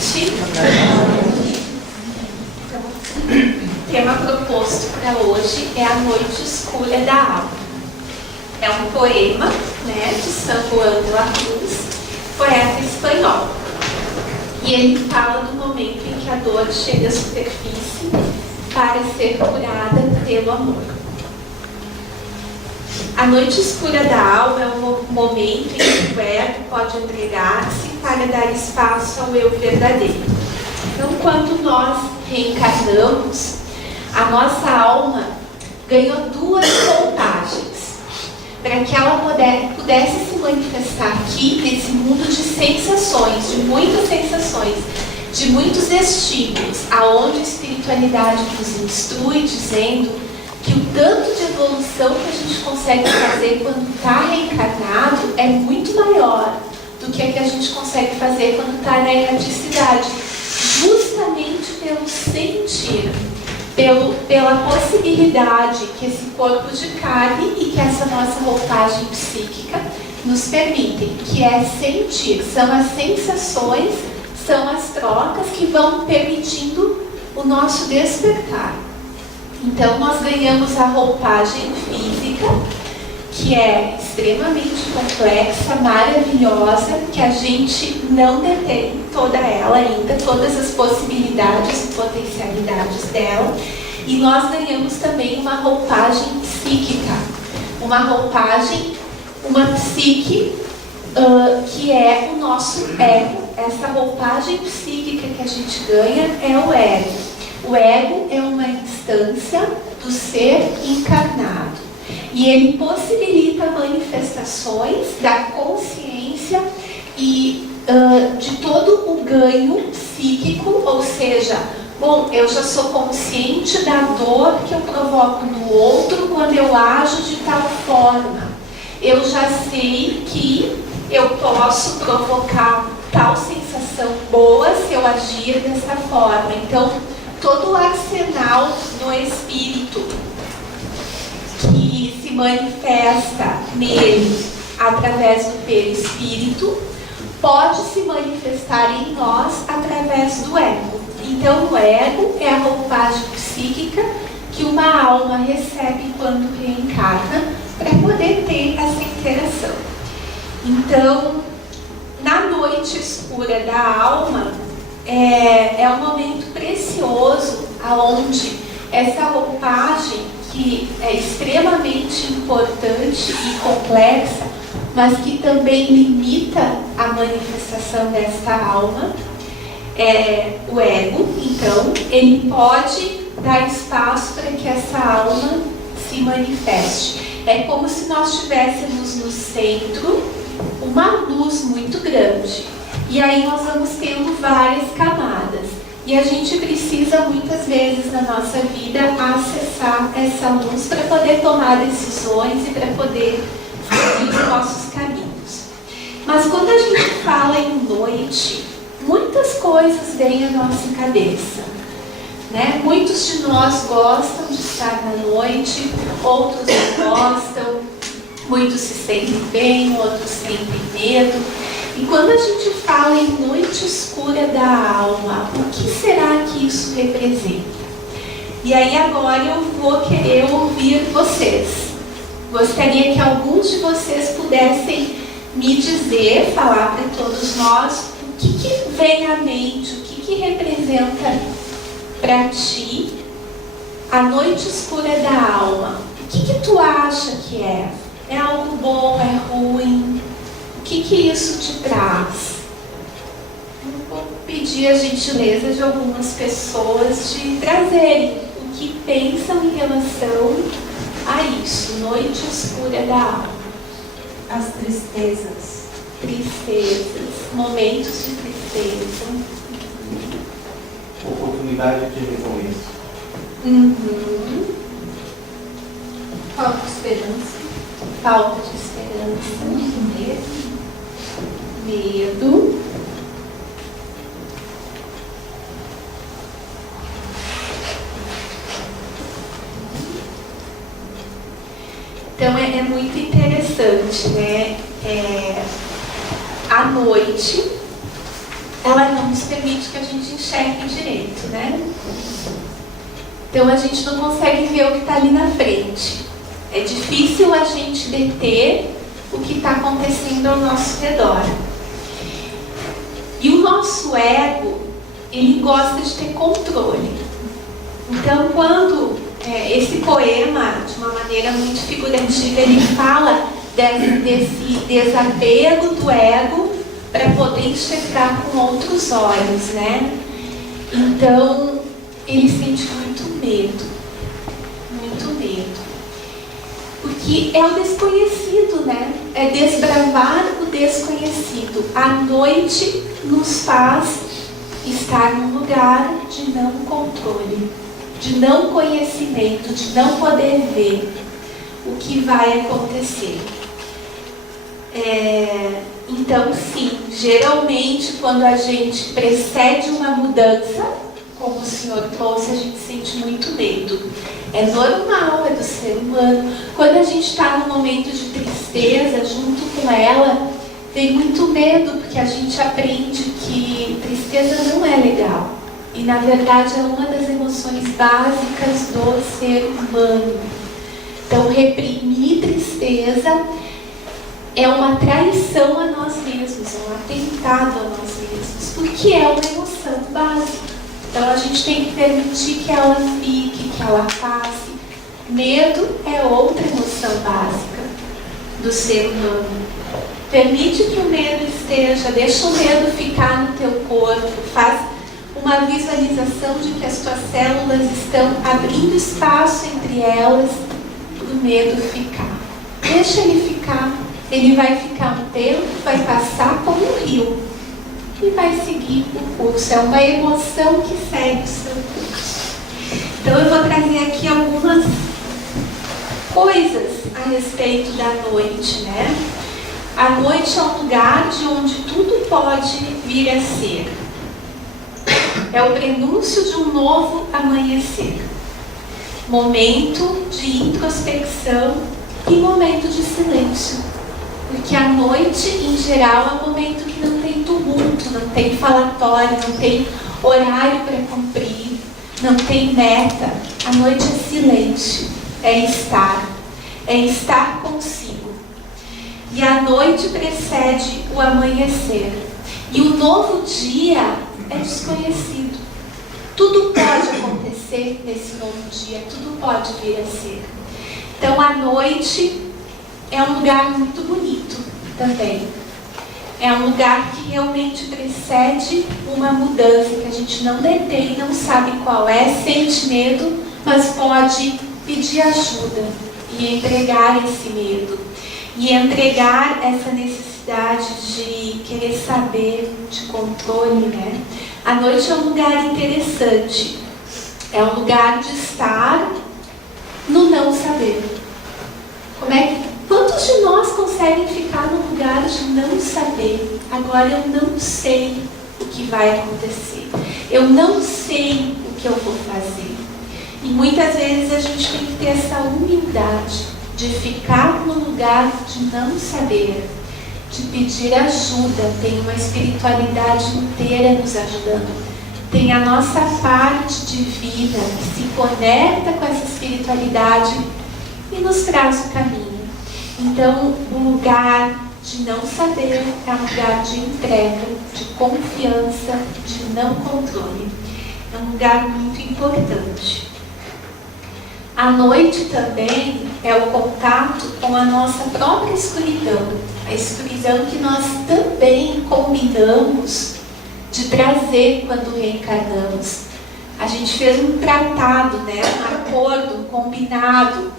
noite. O tema proposto para hoje é A Noite Escura da Alma. É um poema, de San Juan de la Cruz, poeta espanhol. E ele fala do momento em que a dor chega à superfície para ser curada pelo amor. A noite escura da alma é um momento em que o ego pode entregar-se para dar espaço ao eu verdadeiro. Então, quando nós reencarnamos, a nossa alma ganhou duas roupagens para que ela pudesse se manifestar aqui nesse mundo de sensações, de muitas sensações, de muitos estímulos, aonde a espiritualidade nos instrui, dizendo que o tanto de evolução que a gente consegue fazer quando está reencarnado é muito maior do que a que a gente consegue fazer quando está na erraticidade, justamente pelo sentir, pela possibilidade que esse corpo de carne e que essa nossa roupagem psíquica nos permitem, que é sentir, são as sensações, são as trocas que vão permitindo o nosso despertar. Então, nós ganhamos a roupagem física, que é extremamente complexa, maravilhosa, que a gente não detém toda ela ainda, todas as possibilidades e potencialidades dela. E nós ganhamos também uma roupagem psíquica, uma roupagem, uma psique, que é o nosso ego. Essa roupagem psíquica que a gente ganha é o ego. O ego é uma instância do ser encarnado e ele possibilita manifestações da consciência e de todo o ganho psíquico, ou seja, eu já sou consciente da dor que eu provoco no outro quando eu ajo de tal forma. Eu já sei que eu posso provocar tal sensação boa se eu agir dessa forma. Então, todo o arsenal no espírito que se manifesta nele através do perispírito pode se manifestar em nós através do ego. Então, o ego é a roupagem psíquica que uma alma recebe quando reencarna para poder ter essa interação. Então, na noite escura da alma, é um momento precioso aonde essa roupagem, que é extremamente importante e complexa, mas que também limita a manifestação desta alma, o ego, então, ele pode dar espaço para que essa alma se manifeste. É como se nós tivéssemos no centro uma luz muito grande. E aí nós vamos tendo várias camadas. E a gente precisa muitas vezes na nossa vida acessar essa luz para poder tomar decisões e para poder seguir os nossos caminhos. Mas quando a gente fala em noite, muitas coisas vêm à nossa cabeça. Muitos de nós gostam de estar na noite, outros não gostam, muitos se sentem bem, outros sentem medo. E quando a gente fala em noite escura da alma, o que será que isso representa? E aí agora eu vou querer ouvir vocês. Gostaria que alguns de vocês pudessem me dizer, falar para todos nós, o que vem à mente, o que representa para ti a noite escura da alma. O que tu acha que é? É algo bom, é ruim? O que isso te traz? Eu vou pedir a gentileza de algumas pessoas de trazerem o que pensam em relação a isso, noite escura da alma. As tristezas. Tristezas, momentos de tristeza. Oportunidade de recomeço. Falta de esperança. Falta de esperança. Muito medo. Medo. Então é muito interessante, a noite, ela não nos permite que a gente enxergue direito, né? Então a gente não consegue ver o que está ali na frente. É difícil a gente deter o que está acontecendo ao nosso redor. E o nosso ego, ele gosta de ter controle. Então, quando esse poema, de uma maneira muito figurativa, ele fala desse desapego do ego para poder enxergar com outros olhos, né? Então, ele sente muito medo. Muito medo. Porque é o desconhecido, né? É desbravar o desconhecido. A noite nos faz estar num lugar de não controle, de não conhecimento, de não poder ver o que vai acontecer. Então, sim, geralmente quando a gente precede uma mudança, como o senhor trouxe, a gente sente muito medo. É normal, é do ser humano. Quando a gente está num momento de tristeza, junto com ela, tem muito medo, porque a gente aprende que tristeza não é legal. E, na verdade, é uma das emoções básicas do ser humano. Então, reprimir tristeza é uma traição a nós mesmos, é um atentado a nós mesmos, porque é uma emoção básica. Então a gente tem que permitir que ela fique, que ela passe. Medo é outra emoção básica do ser humano. Permite que o medo esteja, deixa o medo ficar no teu corpo, faz uma visualização de que as tuas células estão abrindo espaço entre elas para o medo ficar. Deixa ele ficar. Ele vai ficar um tempo, vai passar como um rio e vai seguir o curso. É uma emoção que segue o seu curso. Então eu vou trazer aqui algumas coisas a respeito da noite, né? A noite é um lugar de onde tudo pode vir a ser. É o prenúncio de um novo amanhecer. Momento de introspecção e momento de silêncio. Porque a noite, em geral, é um momento que não tem tumulto, não tem falatório, não tem horário para cumprir, não tem meta. A noite é silêncio, é estar consigo. E a noite precede o amanhecer. E o novo dia é desconhecido. Tudo pode acontecer nesse novo dia, tudo pode vir a ser. Então a noite é um lugar muito bonito também. É um lugar que realmente precede uma mudança, que a gente não detém, não sabe qual é, sente medo, mas pode pedir ajuda e entregar esse medo. E entregar essa necessidade de querer saber, de controle, né? A noite é um lugar interessante. É um lugar de estar no não saber. Quantos de nós conseguem ficar no lugar de não saber? Agora eu não sei o que vai acontecer. Eu não sei o que eu vou fazer. E muitas vezes a gente tem que ter essa humildade de ficar no lugar de não saber, de pedir ajuda. Tem uma espiritualidade inteira nos ajudando. Tem a nossa parte divina que se conecta com essa espiritualidade e nos traz o caminho. Então, o lugar de não saber é um lugar de entrega, de confiança, de não controle. É um lugar muito importante. A noite também é o contato com a nossa própria escuridão. A escuridão que nós também combinamos de trazer quando reencarnamos. A gente fez um tratado, né? Um acordo, um combinado.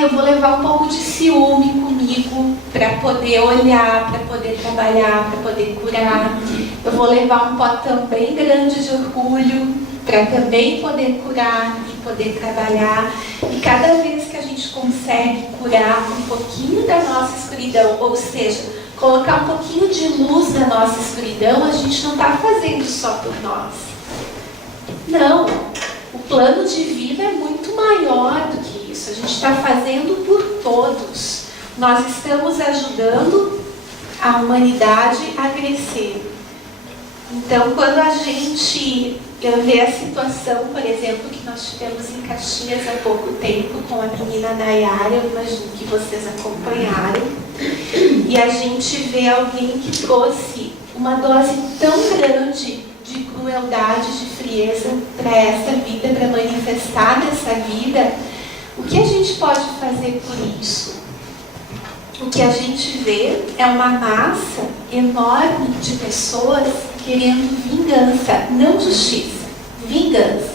Eu vou levar um pouco de ciúme comigo para poder olhar, para poder trabalhar, para poder curar. Eu vou levar um potão bem grande de orgulho para também poder curar e poder trabalhar. E cada vez que a gente consegue curar um pouquinho da nossa escuridão, ou seja, colocar um pouquinho de luz na nossa escuridão, a gente não está fazendo só por nós. Não, o plano de vida é muito maior do que isso. A gente está fazendo por todos. Nós estamos ajudando a humanidade a crescer. Então, quando a gente vê a situação, por exemplo, que nós tivemos em Caxias há pouco tempo com a menina Nayara, eu imagino que vocês acompanharam, e a gente vê alguém que trouxe uma dose tão grande de crueldade, de frieza para essa vida, para manifestar nessa vida, o que a gente pode fazer por isso? O que a gente vê é uma massa enorme de pessoas querendo vingança, não justiça, vingança.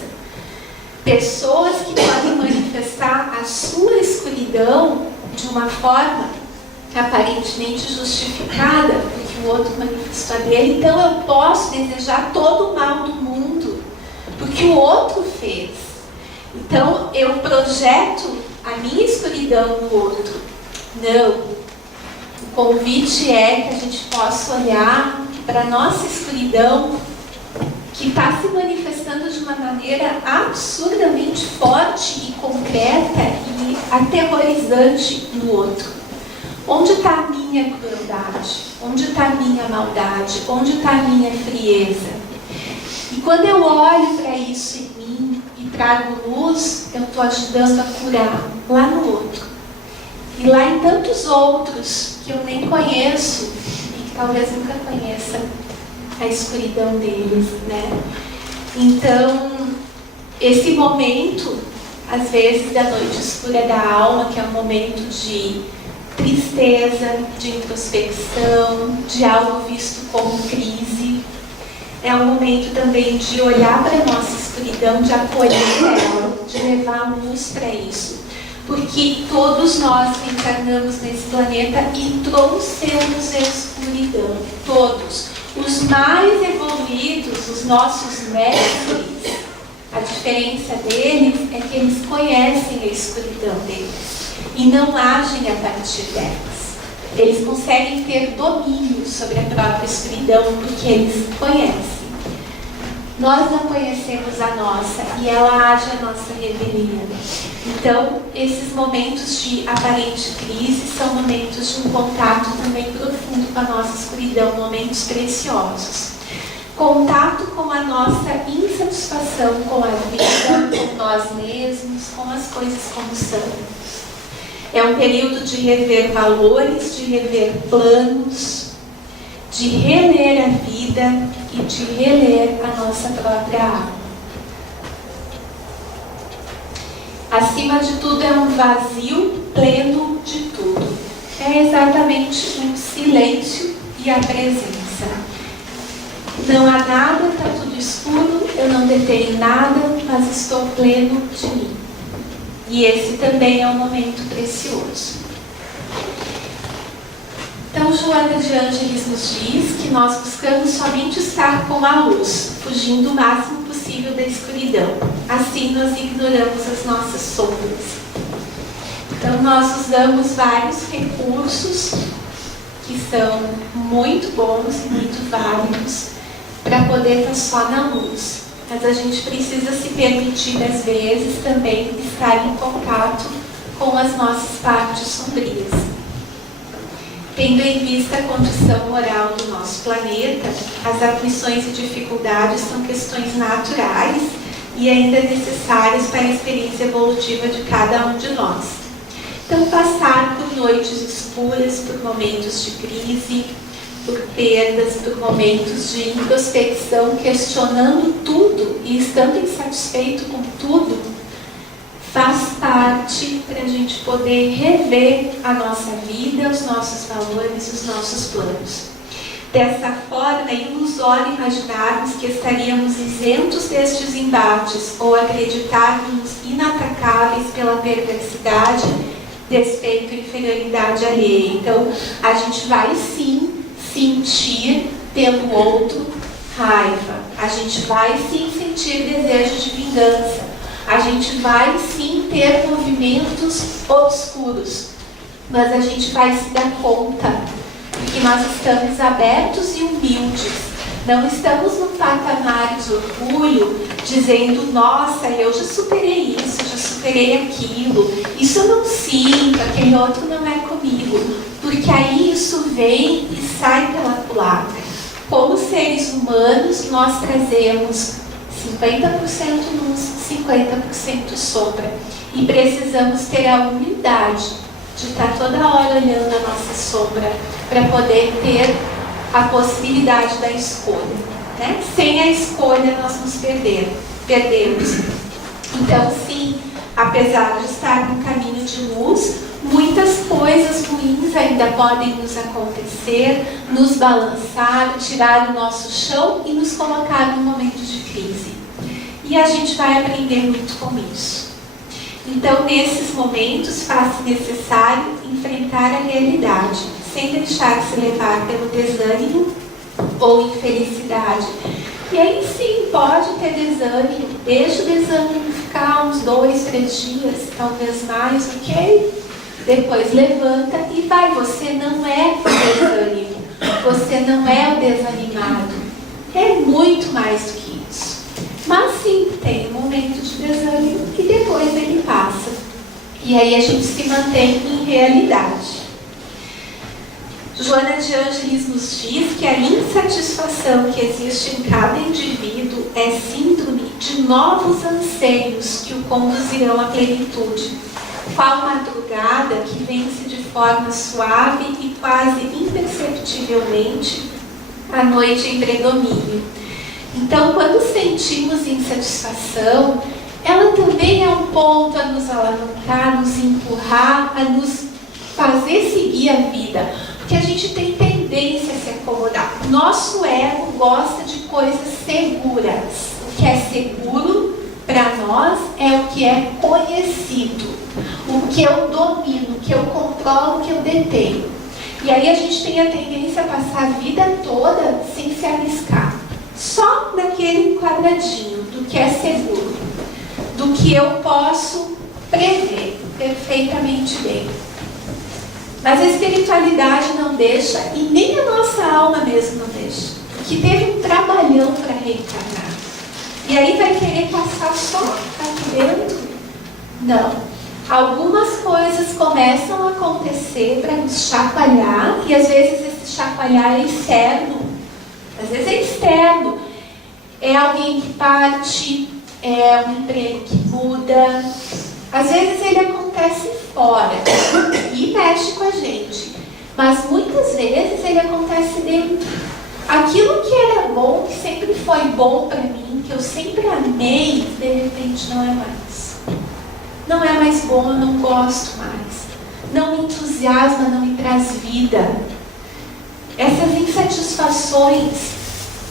Pessoas que podem manifestar a sua escuridão de uma forma aparentemente justificada, porque o outro manifestou a dele. Então eu posso desejar todo o mal do mundo, porque o outro fez. Então eu projeto a minha escuridão no outro. Não. O convite é que a gente possa olhar para a nossa escuridão, que está se manifestando de uma maneira absurdamente forte e concreta e aterrorizante no outro. Onde está a minha crueldade? Onde está a minha maldade? Onde está a minha frieza? E quando eu olho para isso em mim e trago luz, eu estou ajudando a curar lá no outro. E lá em tantos outros que eu nem conheço e que talvez nunca conheça a escuridão deles, né? Então, esse momento, às vezes, da noite escura da alma, que é um momento de tristeza, de introspecção, de algo visto como crise, é um momento também de olhar para a nossa escuridão, de acolher ela, de levar luz para isso. Porque todos nós encarnamos nesse planeta e trouxemos a escuridão. Todos. Os mais evoluídos, os nossos mestres, a diferença deles é que eles conhecem a escuridão deles e não agem a partir delas. Eles conseguem ter domínio sobre a própria escuridão porque eles conhecem. Nós não conhecemos a nossa e ela age a nossa rebelião. Então, esses momentos de aparente crise são momentos de um contato também profundo com a nossa escuridão, momentos preciosos. Contato com a nossa insatisfação com a vida, com nós mesmos, com as coisas como são. É um período de rever valores, de rever planos, de reler a vida e de reler a nossa própria alma. Acima de tudo é um vazio pleno de tudo. É exatamente um silêncio e a presença. Não há nada, está tudo escuro, eu não detenho nada, mas estou pleno de mim. E esse também é um momento precioso. Então, Joana de Ângeles nos diz que nós buscamos somente estar com a luz, fugindo o máximo possível da escuridão. Assim, nós ignoramos as nossas sombras. Então, nós usamos vários recursos que são muito bons e muito válidos para poder estar só na luz. Mas a gente precisa se permitir, às vezes, também estar em contato com as nossas partes sombrias. Tendo em vista a condição moral do nosso planeta, as aflições e dificuldades são questões naturais e ainda necessárias para a experiência evolutiva de cada um de nós. Então, passar por noites escuras, por momentos de crise, por perdas, por momentos de introspecção, questionando tudo e estando insatisfeito com tudo, faz parte para a gente poder rever a nossa vida, os nossos valores, os nossos planos. Dessa forma, é ilusório imaginarmos que estaríamos isentos destes embates ou acreditarmos inatacáveis pela perversidade, despeito e inferioridade alheia. Então, a gente vai sim sentir pelo outro raiva, a gente vai sim sentir desejo de vingança, a gente vai sim ter movimentos obscuros, mas a gente vai se dar conta que nós estamos abertos e humildes. Não estamos no patamar de orgulho, dizendo, nossa, eu já superei isso, já superei aquilo, isso eu não sinto, aquele outro não é comigo. Porque aí isso vem e sai pela culatra. como seres humanos, nós trazemos 50% luz, 50% sombra. E precisamos ter a humildade de estar toda hora olhando a nossa sombra para poder ter a possibilidade da escolha, né? Sem a escolha nós nos perdemos. Então, sim, apesar de estar no caminho de luz, muitas coisas ruins ainda podem nos acontecer, nos balançar, tirar o nosso chão e nos colocar num momento de crise. E a gente vai aprender muito com isso. Então, nesses momentos, faz-se necessário enfrentar a realidade, sem deixar-se levar pelo desânimo ou infelicidade. E aí sim, pode ter desânimo, deixa o desânimo ficar uns 2, 3 dias, talvez mais, ok? Depois levanta e vai. Você não é o desânimo, você não é o desanimado. É muito mais do que isso. Mas sim, tem um momento de desânimo e depois ele passa. E aí a gente se mantém em realidade. Joana de Ângeles nos diz que a insatisfação que existe em cada indivíduo é síndrome de novos anseios que o conduzirão à plenitude, qual madrugada que vence de forma suave e quase imperceptivelmente a noite em predomínio. Então, quando sentimos insatisfação, ela também é um ponto a nos alavancar, nos empurrar, a nos fazer seguir a vida. Porque a gente tem tendência a se acomodar. Nosso ego gosta de coisas seguras. O que é seguro para nós é o que é conhecido. O que eu domino, o que eu controlo, o que eu detenho. E aí a gente tem a tendência a passar a vida toda sem se arriscar. Só naquele quadradinho do que é seguro, do que eu posso prever perfeitamente bem. Mas a espiritualidade não deixa, e nem a nossa alma mesmo não deixa. Porque teve um trabalhão para reencarnar. E aí vai querer passar só aqui dentro? Não. Algumas coisas começam a acontecer para nos chacoalhar, e às vezes esse chacoalhar é externo. Às vezes é externo. É alguém que parte, é um emprego que muda. Às vezes ele acontece fora e mexe com a gente. Mas muitas vezes ele acontece dentro. Aquilo que era bom, que sempre foi bom para mim, que eu sempre amei, de repente não é mais. Não é mais bom, eu não gosto mais. Não me entusiasma, não me traz vida. Essas insatisfações,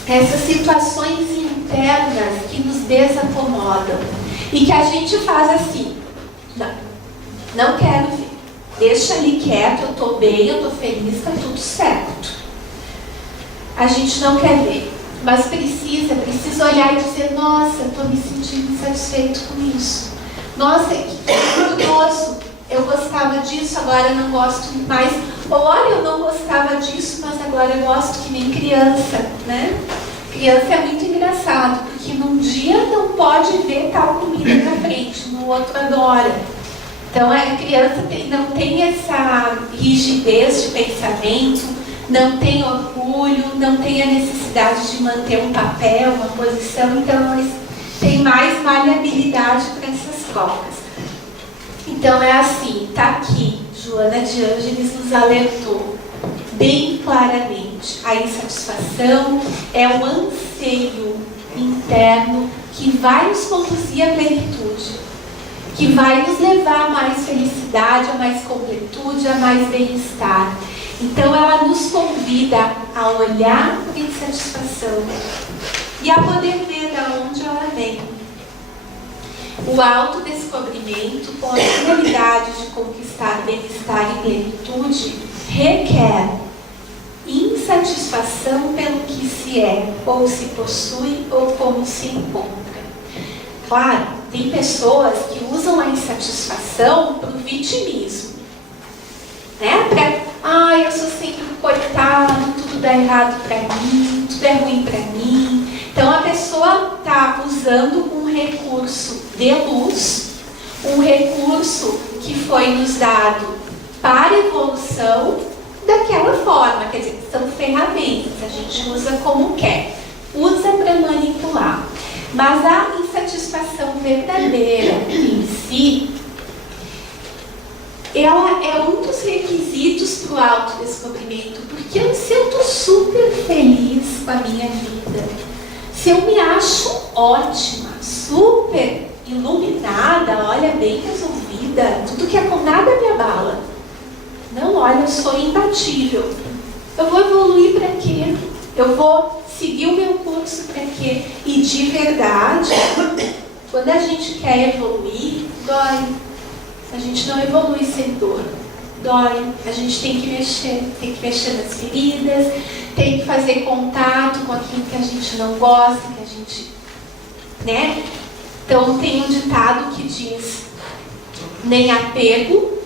essas situações internas que nos desacomodam e que a gente faz assim, não quero ver, deixa ali quieto, eu estou bem, eu estou feliz, está tudo certo. A gente não quer ver, mas precisa olhar e dizer, nossa, eu estou me sentindo insatisfeito com isso. Nossa, que curioso, eu gostava disso, agora eu não gosto mais. Ou olha, eu não gostava disso, mas agora eu gosto que nem criança, né? Criança é muito engraçado, porque num dia não pode ver tal comida na frente, no outro adora. Então a criança não tem essa rigidez de pensamento, não tem orgulho, não tem a necessidade de manter um papel, uma posição, então eles têm mais maleabilidade para essas trocas. Então é assim, está aqui, Joana de Ângeles nos alertou bem claramente. A insatisfação é um anseio interno que vai nos conduzir à plenitude, que vai nos levar a mais felicidade, a mais completude, a mais bem-estar. Então ela nos convida a olhar para a insatisfação e a poder ver de onde ela vem. O autodescobrimento com a finalidade de conquistar bem-estar e plenitude requer insatisfação pelo que se é, ou se possui, ou como se encontra. Claro, tem pessoas que usam a insatisfação para o vitimismo, né? Eu sou sempre coitado, tudo dá errado para mim, tudo é ruim para mim. Então a pessoa está usando um recurso de luz, um recurso que foi nos dado para evolução, daquela forma, quer dizer, são ferramentas, a gente usa como quer, usa para manipular. Mas a insatisfação verdadeira em si, ela é um dos requisitos para o autodescobrimento, porque se eu estou super feliz com a minha vida, se eu me acho ótima, super iluminada, olha, bem resolvida, tudo que é com nada me abala. Não, olha, eu sou imbatível. Eu vou evoluir para quê? Eu vou seguir o meu curso para quê? E de verdade, quando a gente quer evoluir, dói. A gente não evolui sem dor. Dói. A gente tem que mexer nas feridas, tem que fazer contato com aquilo que a gente não gosta, que a gente, né? Então tem um ditado que diz: nem apego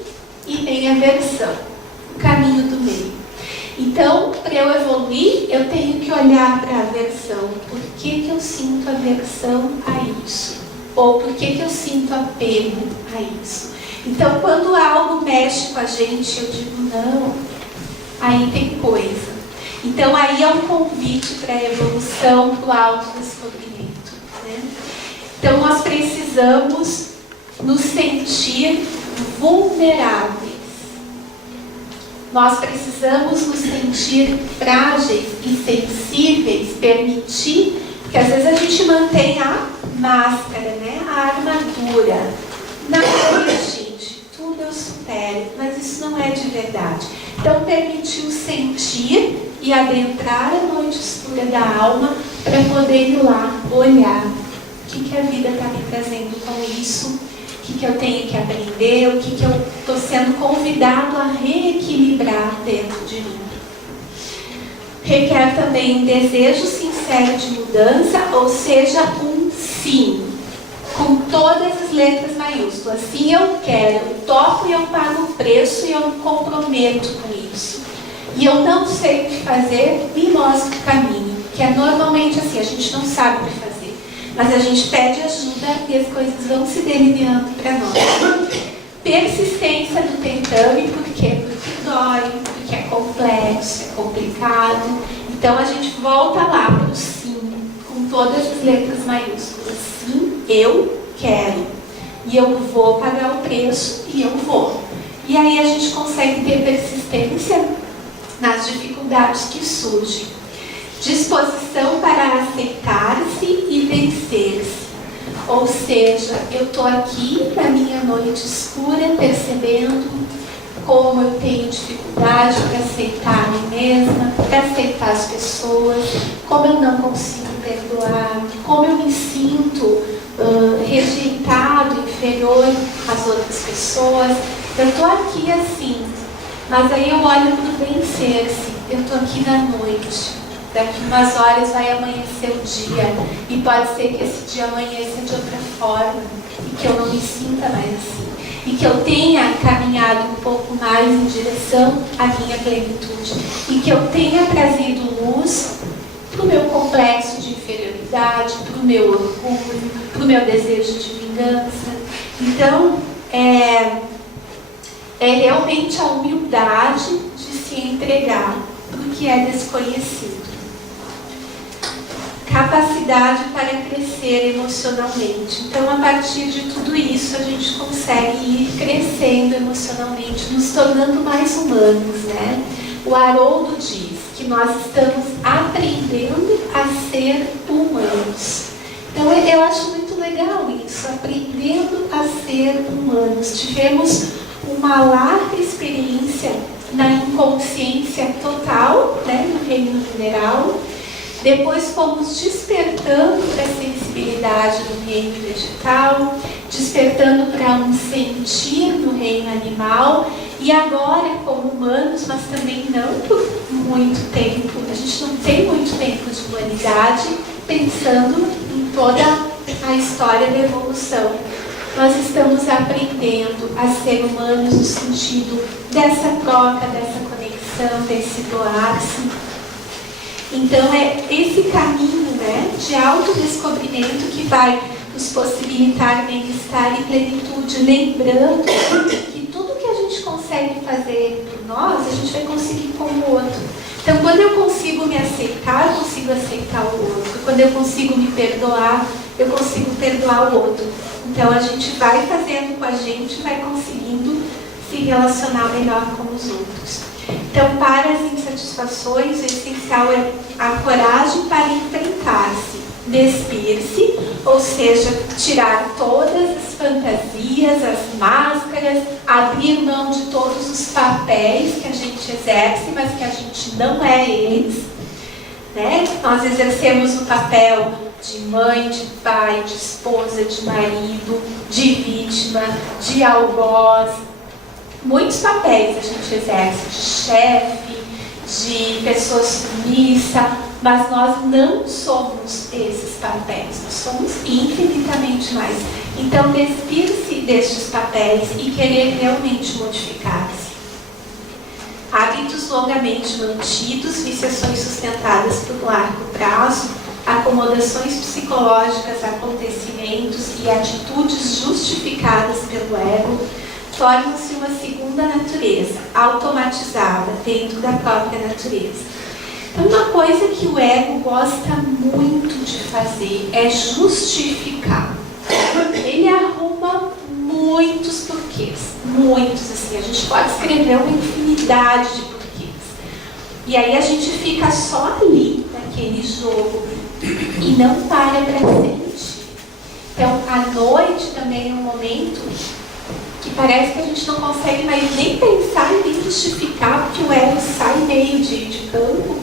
e nem aversão, o caminho do meio. Então, para eu evoluir, eu tenho que olhar para a aversão. Por que eu sinto aversão a isso? Ou por que eu sinto apego a isso? Então, quando algo mexe com a gente, eu digo, não, aí tem coisa. Então, aí é um convite para a evolução, para o autodescobrimento, né? Então, nós precisamos nos sentir vulneráveis. Nós precisamos nos sentir frágeis e sensíveis, permitir, porque às vezes a gente mantém a máscara, né? A armadura. Não, gente, tudo eu supero, mas isso não é de verdade. Então, permitir o sentir e adentrar a noite escura da alma para poder ir lá olhar o que a vida está me trazendo com isso. O que eu tenho que aprender, o que eu estou sendo convidado a reequilibrar dentro de mim. Requer também um desejo sincero de mudança, ou seja, um sim, com todas as letras maiúsculas. Sim, eu quero, eu topo e eu pago o preço e eu me comprometo com isso. E eu não sei o que fazer, me mostra o caminho, que é normalmente assim, a gente não sabe o que fazer. Mas a gente pede ajuda e as coisas vão se delineando para nós. Persistência do tentame, por quê? Porque dói, porque é complexo, é complicado. Então a gente volta lá para o sim, com todas as letras maiúsculas. Sim, eu quero. E eu vou pagar o preço e eu vou. E aí a gente consegue ter persistência nas dificuldades que surgem. Disposição para aceitar-se e vencer-se. Ou seja, eu estou aqui na minha noite escura, percebendo como eu tenho dificuldade para aceitar a mim mesma, para aceitar as pessoas, como eu não consigo perdoar, como eu me sinto rejeitado, inferior às outras pessoas. Eu estou aqui assim, mas aí eu olho para o vencer-se. Eu estou aqui na noite. Daqui umas horas vai amanhecer o dia e pode ser que esse dia amanheça de outra forma e que eu não me sinta mais assim e que eu tenha caminhado um pouco mais em direção à minha plenitude e que eu tenha trazido luz para o meu complexo de inferioridade, para o meu orgulho, para o meu desejo de vingança. Então, é realmente a humildade de se entregar para o que é desconhecido. Capacidade para crescer emocionalmente. Então, a partir de tudo isso, a gente consegue ir crescendo emocionalmente, nos tornando mais humanos, né? O Haroldo diz que nós estamos aprendendo a ser humanos. Então, eu acho muito legal isso, aprendendo a ser humanos. Tivemos uma larga experiência na inconsciência total, né, no reino mineral. Depois fomos despertando para a sensibilidade no reino vegetal, despertando para um sentir no reino animal, e agora, como humanos, mas também não por muito tempo, a gente não tem muito tempo de humanidade, pensando em toda a história da evolução. Nós estamos aprendendo a ser humanos no sentido dessa troca, dessa conexão, desse doar-se. Então, é esse caminho, né, de autodescobrimento que vai nos possibilitar bem-estar e plenitude, lembrando que tudo que a gente consegue consegue fazer por nós, a gente vai conseguir com o outro. Então, quando eu consigo me aceitar, eu consigo aceitar o outro. Quando eu consigo me perdoar, eu consigo perdoar o outro. Então, a gente vai fazendo com a gente, vai conseguindo se relacionar melhor com os outros. Então, para as insatisfações, o essencial é a coragem para enfrentar-se, despir-se, ou seja, tirar todas as fantasias, as máscaras, abrir mão de todos os papéis que a gente exerce, mas que a gente não é eles, né? Nós exercemos o papel de mãe, de pai, de esposa, de marido, de vítima, de algoz. Muitos papéis a gente exerce, de chefe, de pessoa submissa, mas nós não somos esses papéis, nós somos infinitamente mais. Então, despir-se destes papéis e querer realmente modificar-se. Hábitos longamente mantidos, viciações sustentadas por largo prazo, acomodações psicológicas, acontecimentos e atitudes justificadas pelo ego, tornam-se uma segunda natureza, automatizada dentro da própria natureza. Então, uma coisa que o ego gosta muito de fazer é justificar. Ele arruma muitos porquês, muitos, assim, a gente pode escrever uma infinidade de porquês. E aí a gente fica só ali, naquele jogo, e não para sentir. Então, a noite também é um momento que parece que a gente não consegue mais nem pensar e nem justificar, porque o ego sai meio de campo,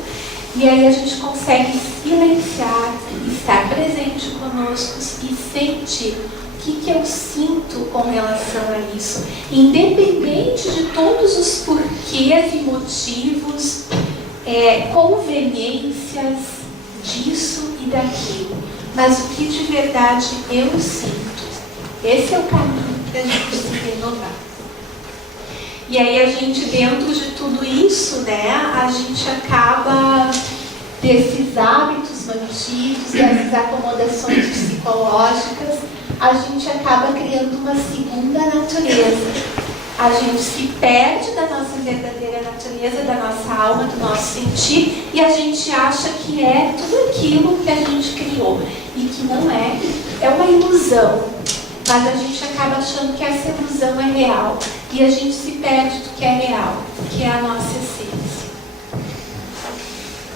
e aí a gente consegue silenciar, estar presente conosco e sentir o que eu sinto com relação a isso, independente de todos os porquês e motivos, conveniências disso e daquilo, mas o que de verdade eu sinto. Esse é o caminho para a gente se renovar. E aí a gente, dentro de tudo isso, né, a gente acaba, desses hábitos mantidos, dessas acomodações psicológicas, a gente acaba criando uma segunda natureza. A gente se perde da nossa verdadeira natureza, da nossa alma, do nosso sentir, e a gente acha que é tudo aquilo que a gente criou, e que não é, é uma ilusão. Mas a gente acaba achando que essa ilusão é real. E a gente se perde do que é real, que é a nossa essência.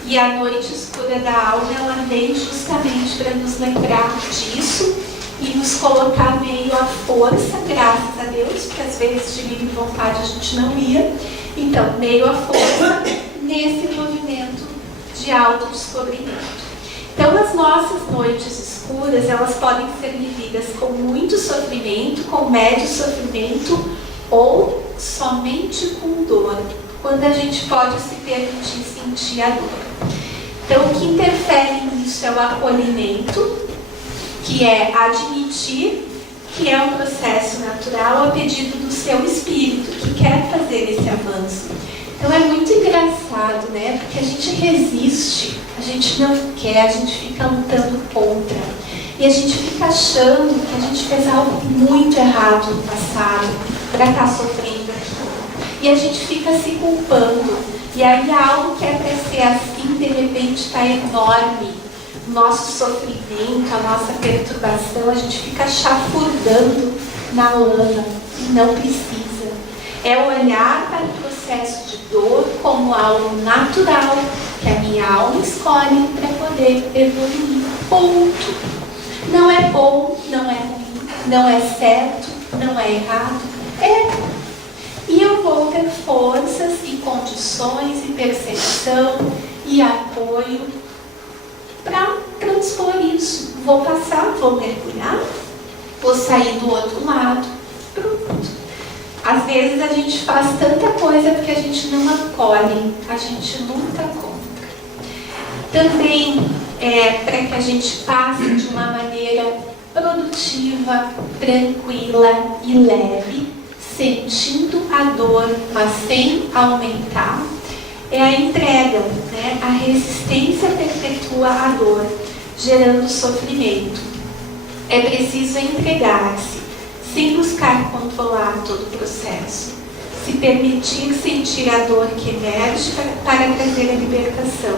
E a noite escura da alma, ela vem justamente para nos lembrar disso e nos colocar meio à força, graças a Deus, porque às vezes de livre vontade a gente não ia. Então, meio à força nesse movimento de autodescobrimento. Então, as nossas noites escuras, elas podem ser vividas com muito sofrimento, com médio sofrimento ou somente com dor, quando a gente pode se permitir sentir a dor. Então, o que interfere nisso é o acolhimento, que é admitir que é um processo natural a pedido do seu espírito, que quer fazer esse avanço. Então é muito engraçado, né? Porque a gente resiste, a gente não quer, a gente fica lutando contra. E a gente fica achando que a gente fez algo muito errado no passado para estar sofrendo aquilo. E a gente fica se culpando. E aí algo que é para ser assim, de repente está enorme. O nosso sofrimento, a nossa perturbação, a gente fica chafurdando na lama. E não precisa. É olhar para o processo de dor como algo natural, que a minha alma escolhe para poder evoluir. Ponto. Não é bom, não é ruim, não é certo, não é errado. É. E eu vou ter forças e condições e percepção e apoio para transpor isso. Vou passar, vou mergulhar, vou sair do outro lado. Pronto. Às vezes a gente faz tanta coisa porque a gente não acolhe, a gente luta contra. Também para que a gente passe de uma maneira produtiva, tranquila e leve, sentindo a dor, mas sem aumentar, é a entrega, né? A resistência perpetua a dor, gerando sofrimento. É preciso entregar-se, sem buscar controlar todo o processo, se permitir sentir a dor que emerge para trazer a libertação.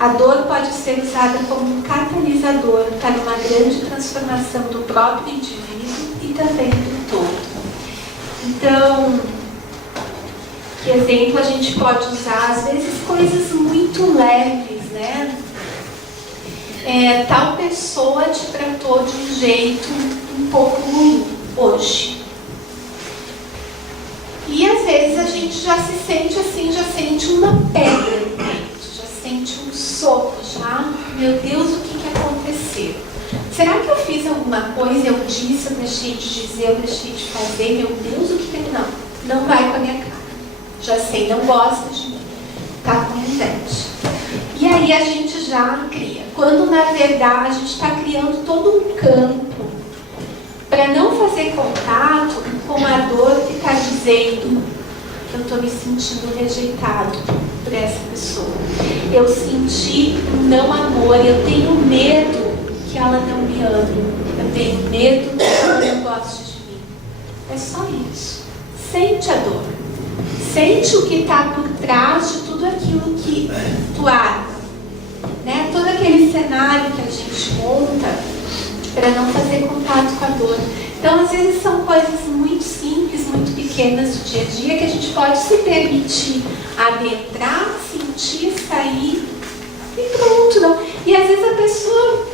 A dor pode ser usada como um catalisador para uma grande transformação do próprio indivíduo e também do todo. Então, que exemplo a gente pode usar? Às vezes coisas muito leves, né? Tal pessoa te tratou de um jeito um pouco ruim hoje. E às vezes a gente já se sente assim, já sente uma pedra no peito, já sente um soco, já, meu Deus, o que aconteceu? Será que eu fiz alguma coisa, eu disse, eu deixei de dizer, eu deixei de fazer, meu Deus, o que não vai com a minha cara. Já sei, não gosta de mim, tá com inveja. E aí a gente já cria, quando na verdade a gente está criando todo um campo para não fazer contato com a dor que está dizendo que eu estou me sentindo rejeitado por essa pessoa. Eu senti um não amor, eu tenho medo que ela não me ame, eu tenho medo que ela não goste de mim. É só isso. Sente a dor. Sente o que está por trás de tudo aquilo que tu arma, né? Todo aquele cenário que a gente monta para não fazer contato com a dor. Então, às vezes, são coisas muito simples, muito pequenas do dia a dia que a gente pode se permitir adentrar, sentir, sair e pronto. Não. E às vezes a pessoa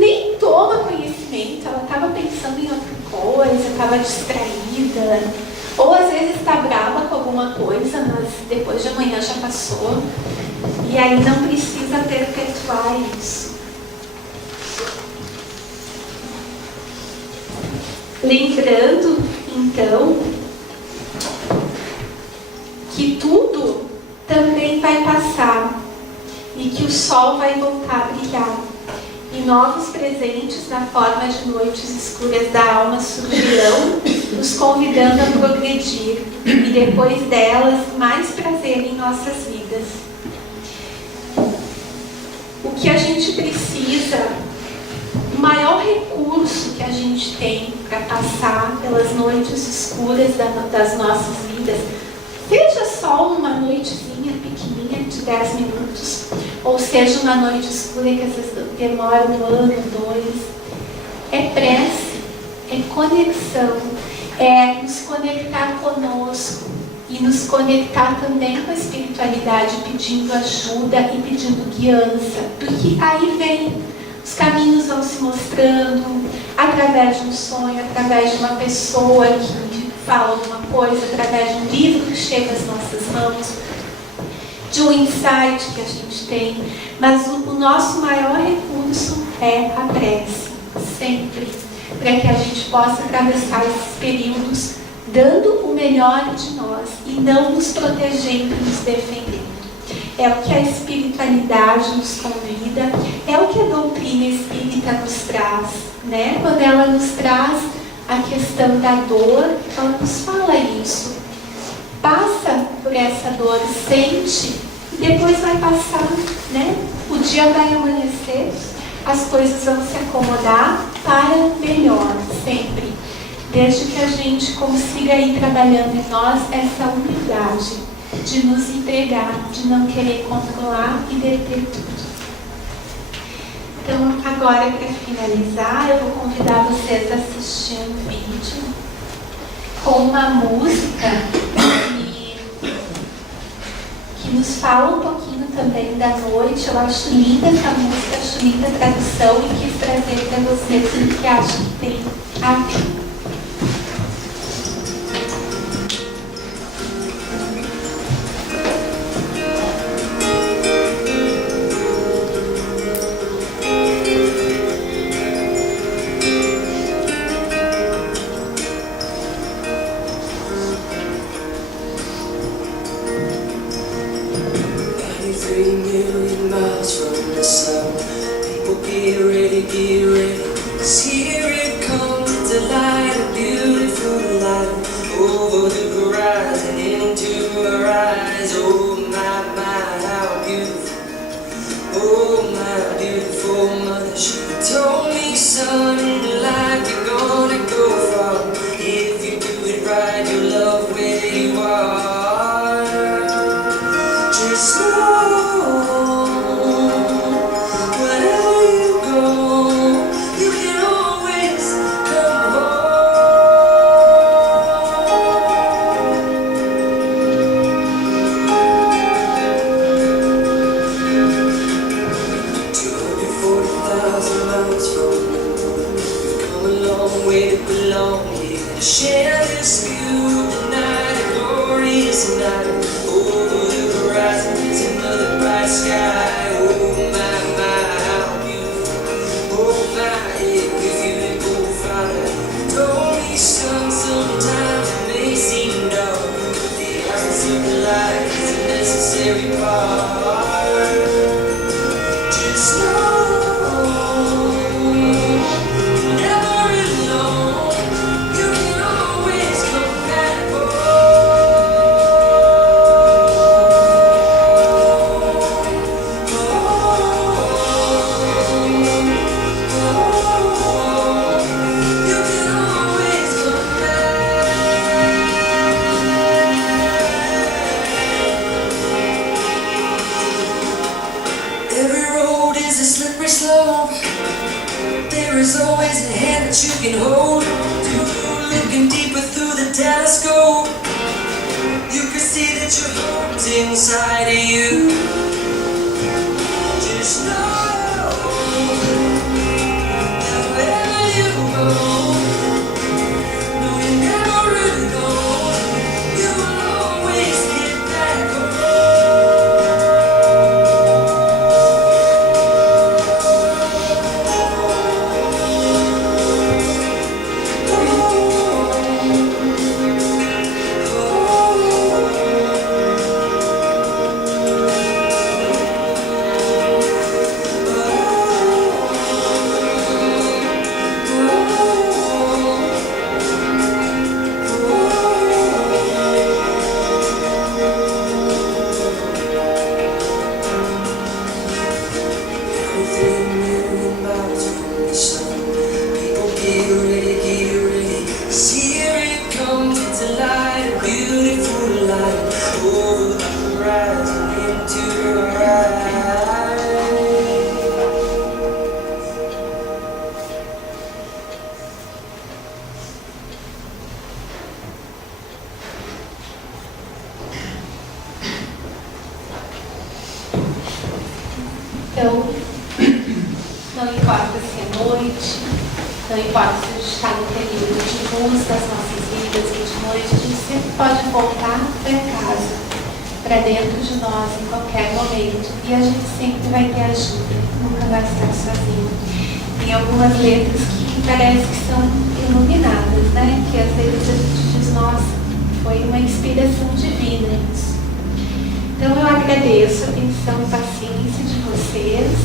nem toma conhecimento, ela estava pensando em outra coisa, estava distraída. Ou às vezes está brava com alguma coisa, mas depois de amanhã já passou. E aí não precisa perpetuar isso. Lembrando, então, que tudo também vai passar e que o sol vai voltar a brilhar. E novos presentes na forma de noites escuras da alma surgirão, nos convidando a progredir, e depois delas, mais prazer em nossas vidas. O que a gente precisa, o maior recurso que a gente tem para passar pelas noites escuras das nossas vidas, seja só uma noitezinha pequenininha de 10 minutos, ou seja uma noite escura que às vezes demora 1 ano, 2, é prece, é conexão, é nos conectar conosco e nos conectar também com a espiritualidade, pedindo ajuda e pedindo guiança, porque aí vem, os caminhos vão se mostrando através de um sonho, através de uma pessoa que fala alguma coisa, através de um livro que chega às nossas mãos, de um insight que a gente tem. Mas o nosso maior recurso é a prece, sempre, para que a gente possa atravessar esses períodos dando o melhor de nós e não nos protegendo e nos defendendo. É o que a espiritualidade nos convida, é o que a doutrina espírita nos traz, né? Quando ela nos traz a questão da dor, ela nos fala isso. Passa por essa dor, sente, e depois vai passar, né? O dia vai amanhecer, as coisas vão se acomodar para melhor, sempre. Desde que a gente consiga ir trabalhando em nós essa humildade de nos entregar, de não querer controlar e deter tudo. Então, agora, para finalizar, eu vou convidar vocês a assistir um vídeo com uma música que nos fala um pouquinho também da noite. Eu acho linda essa música, acho linda a tradução e quis trazer para vocês o que acho que tem a ver. Son, like you're gonna go far. If you do it right, you'll love where we belong. Yeah, share this view tonight, a glorious night. Over the horizon is another bright sky. Oh my, how beautiful. Oh my, yeah, if you didn't go Father told me, son, sometimes it may seem dark, but the absence of the light is a necessary part. Just know you're never alone. You can always come back home. You can always come back. Every road is a slippery slope. There is always a hand that you can hold. Looking deeper through the telescope, you can see that your heart's inside of you. Just know that wherever you go, no, you're never alone. You will always get back Então, não importa se é noite, não importa se a gente está no período de luz das nossas vidas e de noite, a gente sempre pode voltar para casa, para dentro de nós em qualquer momento, e a gente sempre vai ter ajuda, nunca vai estar sozinho. Tem algumas letras que parece que são iluminadas, né? Que às vezes a gente diz, nossa, foi uma inspiração divina isso. Então eu agradeço a atenção e paciência de vocês